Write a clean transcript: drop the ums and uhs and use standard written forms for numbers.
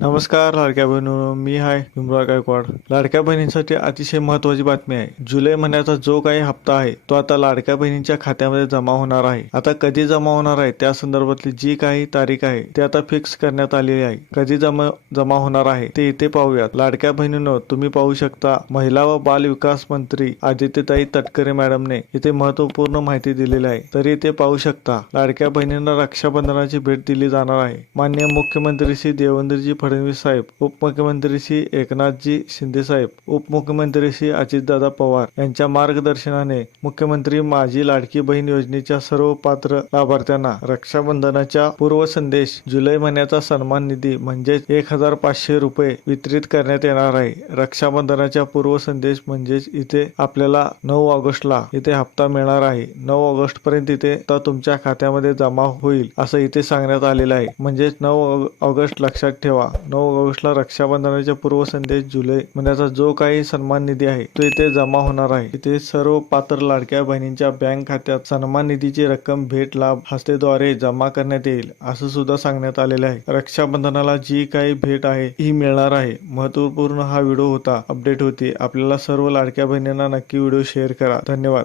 नमस्कार लाडक्या बहिणींनो, मी आहे भीमराव गायकवाड. लाडक्या बहिणींसाठी अतिशय महत्त्वाची बातमी आहे. जुलै महिन्याचा जो काही हप्ता आहे तो आता लाडक्या बहिणींच्या खात्यामध्ये जमा होणार आहे. आता कधी जमा होणार आहे त्या संदर्भातली जी काही तारीख आहे ती आता फिक्स करण्यात आलेली आहे. कधी जमा होणार आहे ते इथे पाहूयात. लाडक्या बहिणींनो, तुम्ही पाहू शकता महिला व बाल विकास मंत्री आदित्यताई तटकरे मॅडमने इथे महत्त्वपूर्ण माहिती दिलेली आहे. तरी इथे पाहू शकता लाडक्या बहिणींना रक्षाबंधनाची भेट दिली जाणार आहे. माननीय मुख्यमंत्री श्री देवेंद्रजी फडणवीस साहेब, उपमुख्यमंत्री श्री एकनाथजी शिंदे साहेब, उपमुख्यमंत्री श्री अजितदादा पवार यांच्या मार्गदर्शनाने मुख्यमंत्री माझी लाडकी बहीण योजनेच्या सर्व पात्र लाभार्थ्यांना रक्षाबंधनाच्या पूर्वसंदेश जुलै महिन्याचा सन्मान निधी म्हणजेच 1500 रुपये वितरित करण्यात येणार आहे. रक्षाबंधनाच्या पूर्वसंदेश म्हणजेच इथे आपल्याला 9 ऑगस्टला इथे हप्ता मिळणार आहे. 9 ऑगस्ट पर्यंत इथे तुमच्या खात्यामध्ये जमा होईल असं इथे सांगण्यात आलेलं आहे. म्हणजेच 9 ऑगस्ट लक्षात ठेवा. 9 ऑगस्टला रक्षाबंधनाच्या पूर्वसंदेश जुलै महिन्याचा जो काही सन्मान निधी आहे तो इथे जमा होणार आहे. इथे सर्व पात्र लाडक्या बहिणींच्या बँक खात्यात सन्मान निधीची रक्कम भेट लाभ हस्तेद्वारे जमा करण्यात येईल असं सुद्धा सांगण्यात आलेले आहे. रक्षाबंधनाला जी काही भेट आहे ही मिळणार आहे. महत्वपूर्ण हा व्हिडिओ होता, अपडेट होती. आपल्याला सर्व लाडक्या बहिणींना नक्की व्हिडिओ शेअर करा. धन्यवाद.